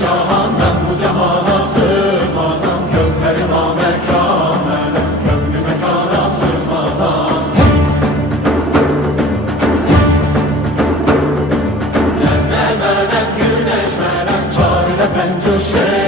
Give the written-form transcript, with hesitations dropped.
cahan ben bu cahana sığmazam. Kövlerim amekâmele, kövlü mekana sığmazam. Zerre melem, güneş melem, çarine pencoşe